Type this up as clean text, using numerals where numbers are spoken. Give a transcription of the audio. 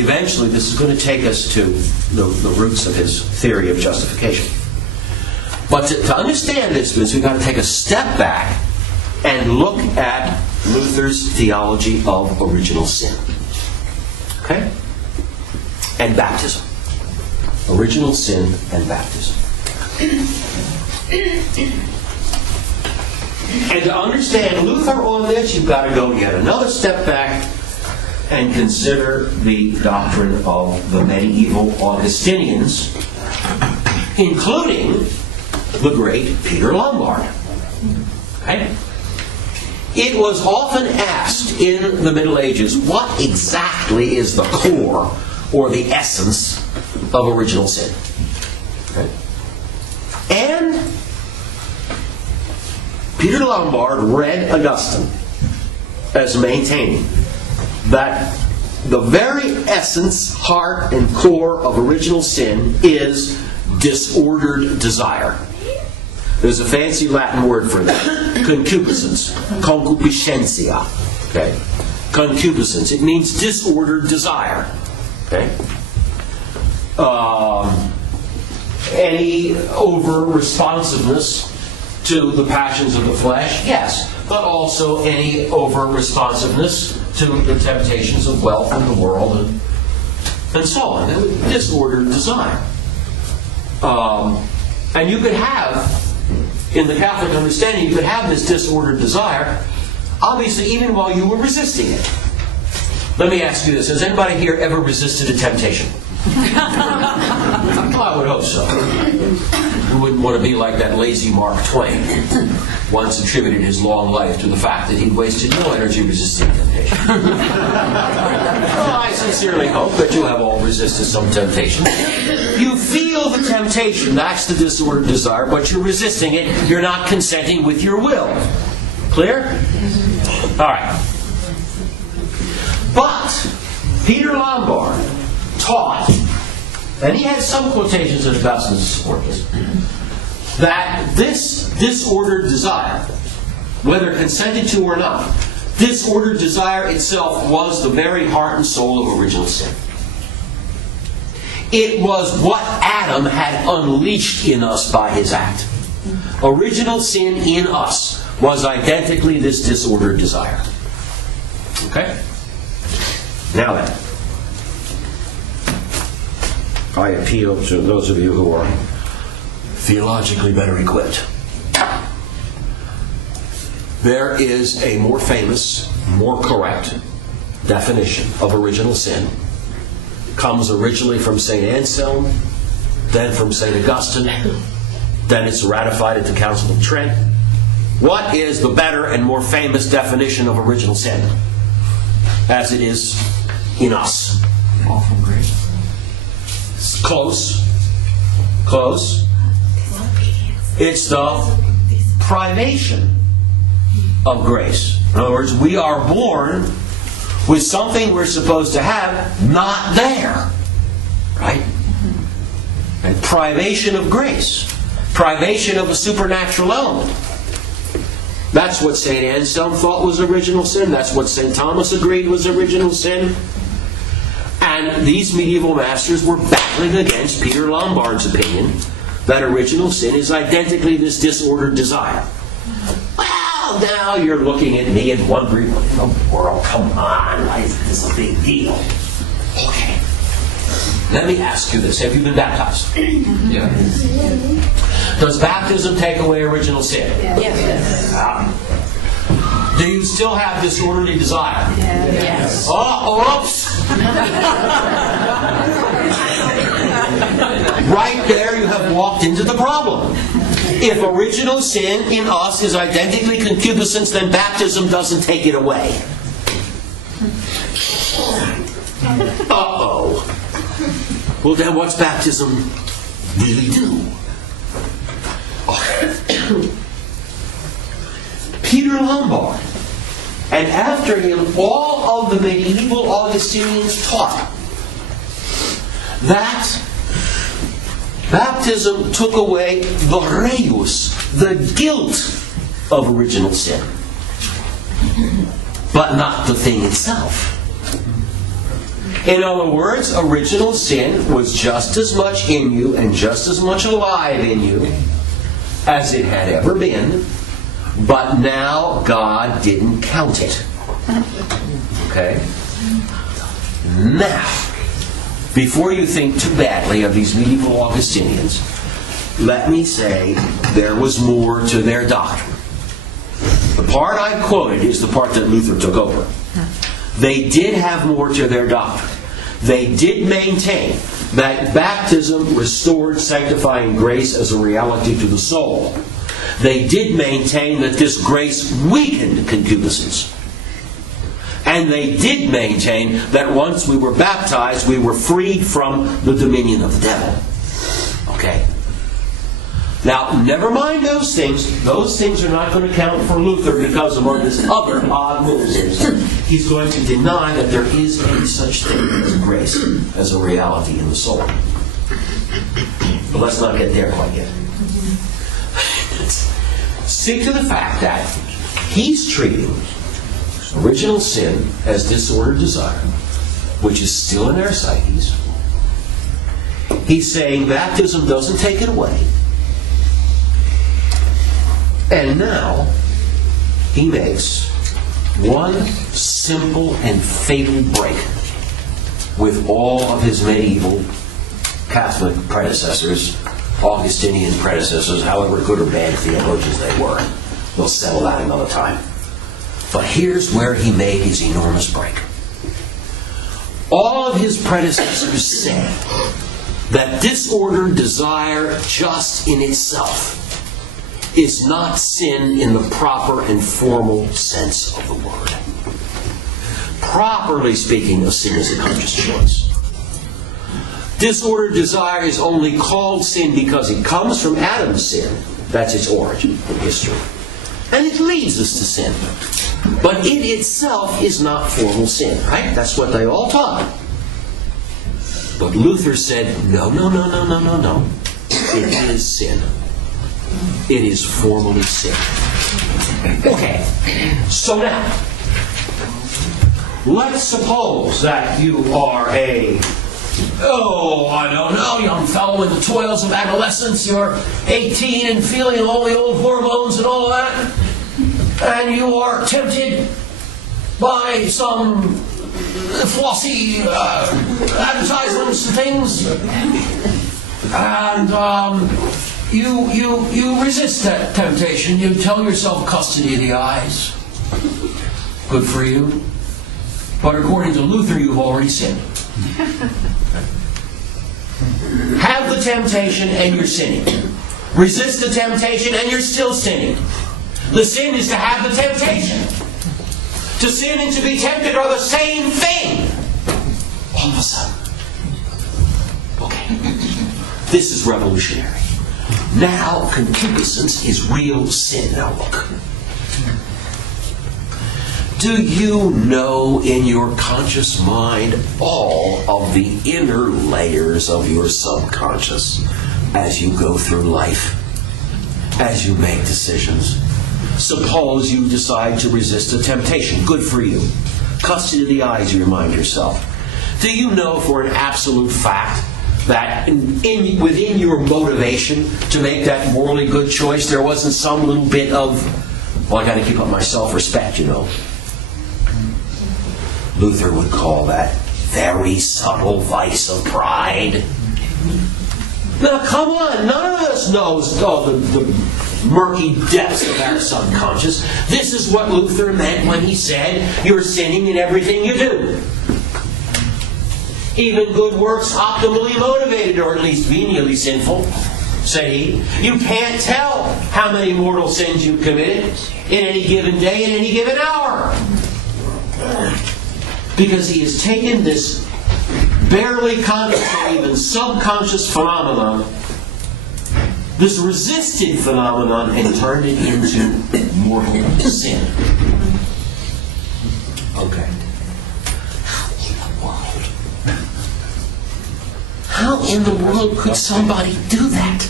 eventually this is going to take us to the roots of his theory of justification. But to understand this, we've got to take a step back and look at Luther's theology of original sin. Okay? And baptism. Original sin and baptism. And to understand Luther on this, you've got to go yet another step back and consider the doctrine of the medieval Augustinians, including the great Peter Lombard. Okay? It was often asked in the Middle Ages, what exactly is the core or the essence of original sin? Okay? And Peter Lombard read Augustine as maintaining that the very essence, heart, and core of original sin is disordered desire. There's a fancy Latin word for that. Concupiscence. Concupiscentia. Okay? Concupiscence. It means disordered desire. Okay? Any over-responsiveness to the passions of the flesh? Yes. But also any over-responsiveness to the temptations of wealth and the world and so on. Disordered desire. And you could have, in the Catholic understanding, you could have this disordered desire, obviously, even while you were resisting it. Let me ask you this. Has anybody here ever resisted a temptation? Well, I would hope so. We wouldn't want to be like that lazy Mark Twain, once attributed his long life to the fact that he'd wasted no energy resisting temptation. Well, I sincerely hope that you have all resisted some temptation. You feel the temptation, that's the disordered desire, but you're resisting it. You're not consenting with your will. Clear? All right. But Peter Lombard taught, and he had some quotations in Augustine to support this, that this disordered desire, whether consented to or not, disordered desire itself was the very heart and soul of original sin. It was what Adam had unleashed in us by his act. Original sin in us was identically this disordered desire. Okay? Now then, I appeal to those of you who are theologically better equipped. There is a more famous, more correct definition of original sin. Comes originally from St. Anselm, then from St. Augustine, then it's ratified at the Council of Trent. What is the better and more famous definition of original sin? As it is in us. All from grace. Close. Close. It's the privation of grace. In other words, we are born with something we're supposed to have not there. Right? And privation of grace. Privation of a supernatural element. That's what St. Anselm thought was original sin. That's what St. Thomas agreed was original sin. And these medieval masters were battling against Peter Lombard's opinion that original sin is identically this disordered desire. Well, now you're looking at me and wondering, what in the world? Come on, why is this a big deal? Okay. Let me ask you this. Have you been baptized? Yes. Does baptism take away original sin? Yes. Do you still have disorderly desire? Yes. Oh, oops! Right there you have walked into the problem. If original sin in us is identically concupiscence, then baptism doesn't take it away. Uh-oh. Well, then what's baptism really do? Peter Lombard, and after him all of the medieval Augustinians taught that baptism took away the reus, the guilt of original sin, but not the thing itself. In other words, original sin was just as much in you and just as much alive in you as it had ever been, but now God didn't count it. Okay? Now, before you think too badly of these medieval Augustinians, let me say there was more to their doctrine. The part I quoted is the part that Luther took over. They did have more to their doctrine. They did maintain that baptism restored sanctifying grace as a reality to the soul. They did maintain that this grace weakened concupiscence. And they did maintain that once we were baptized, we were freed from the dominion of the devil. Okay? Now, never mind those things. Those things are not going to count for Luther because among this other odd moves, he's going to deny that there is any such thing as grace, as a reality in the soul. But let's not get there quite yet. See to the fact that he's treating original sin as disordered desire, which is still in our psyches. He's saying baptism doesn't take it away. And now, he makes one simple and fatal break with all of his medieval Catholic predecessors, Augustinian predecessors, however good or bad theologians they were. We'll settle that another time. But here's where he made his enormous break. All of his predecessors said that disordered desire just in itself is not sin in the proper and formal sense of the word. Properly speaking, a sin is a conscious choice. Disordered desire is only called sin because it comes from Adam's sin. That's its origin in history. And it leads us to sin. But it itself is not formal sin, right? That's what they all taught. But Luther said, no. It is sin. It is formally sin. Okay, so now, let's suppose that you are I don't know, young fellow in the toils of adolescence. You're 18 and feeling all the old hormones and all that. And you are tempted by some flossy advertisements and things. And you resist that temptation. You tell yourself custody of the eyes. Good for you. But according to Luther, you've already sinned. Have the temptation and you're sinning. Resist the temptation and you're still sinning. The sin is to have the temptation. To sin and to be tempted are the same thing. All of a sudden. Okay. This is revolutionary. Now concupiscence is real sin. Now look. Do you know in your conscious mind all of the inner layers of your subconscious as you go through life, as you make decisions? Suppose you decide to resist a temptation. Good for you. Custody of the eyes, you remind yourself. Do you know for an absolute fact that within your motivation to make that morally good choice, there wasn't some little bit of, I got to keep up my self-respect, you know? Luther would call that very subtle vice of pride. Now, come on, none of us knows the murky depths of our subconscious. This is what Luther meant when he said, you're sinning in everything you do. Even good works optimally motivated, or at least venially sinful, said he. You can't tell how many mortal sins you've committed in any given day, in any given hour. Because he has taken this barely conscious or even subconscious phenomenon, this resisted phenomenon, and turned it into mortal sin. Okay. How in the world could somebody do that?